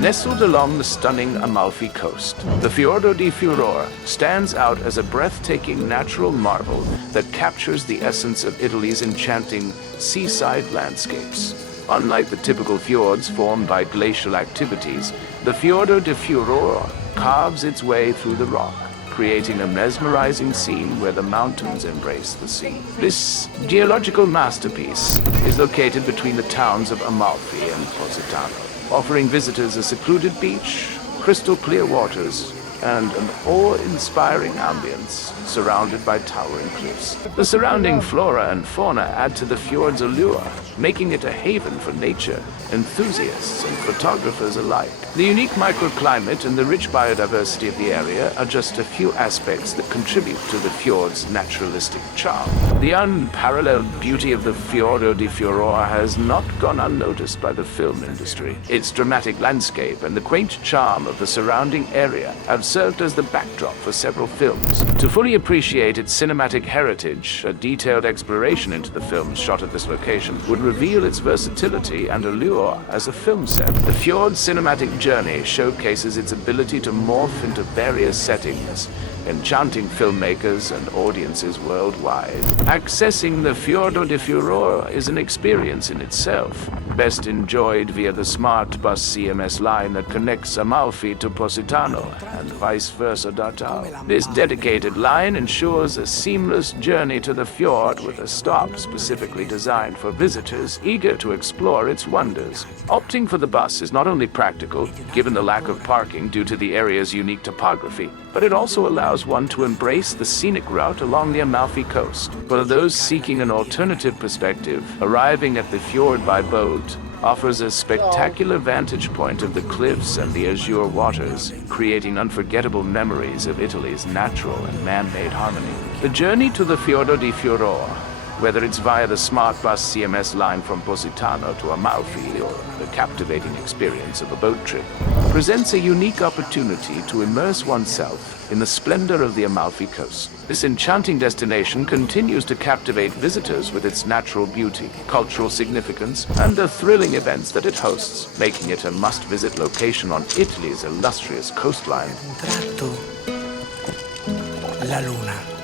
Nestled along the stunning Amalfi coast, the Fiordo Di Fiurore stands out as a breathtaking natural marvel that captures the essence of Italy's enchanting seaside landscapes. Unlike the typical fjords formed by glacial activities, the Fiordo Di Fiurore carves its way through the rock, creating a mesmerizing scene where the mountains embrace the sea. This geological masterpiece is located between the towns of Amalfi and Positano, offering visitors a secluded beach, crystal clear waters, and an awe-inspiring ambience surrounded by towering cliffs. The surrounding flora and fauna add to the fjord's allure, making it a haven for nature enthusiasts and photographers alike. The unique microclimate and the rich biodiversity of the area are just a few aspects that contribute to the fjord's naturalistic charm. The unparalleled beauty of the Fiordo di Fiurore has not gone unnoticed by the film industry. Its dramatic landscape and the quaint charm of the surrounding area have served as the backdrop for several films. To fully appreciate its cinematic heritage, a detailed exploration into the films shot at this location would reveal its versatility and allure as a film set. The fjord's cinematic journey showcases its ability to morph into various settings, enchanting filmmakers and audiences worldwide. Accessing the Fiordo di Fiurore is an experience in itself, best enjoyed via the smart bus CMS line that connects Amalfi to Positano and vice versa Dartao. This dedicated line ensures a seamless journey to the fjord with a stop specifically designed for visitors eager to explore its wonders. Opting for the bus is not only practical, given the lack of parking due to the area's unique topography, but it also allows one to embrace the scenic route along the Amalfi coast. For those seeking an alternative perspective, arriving at the fjord by boat offers a spectacular vantage point of the cliffs and the azure waters, creating unforgettable memories of Italy's natural and man-made harmony. The journey to the Fiordo di Fiurore, whether it's via the smart bus CMS line from Positano to Amalfi or the captivating experience of a boat trip, presents a unique opportunity to immerse oneself in the splendor of the Amalfi coast. This enchanting destination continues to captivate visitors with its natural beauty, cultural significance, and the thrilling events that it hosts, making it a must-visit location on Italy's illustrious coastline. Un tratto, la luna.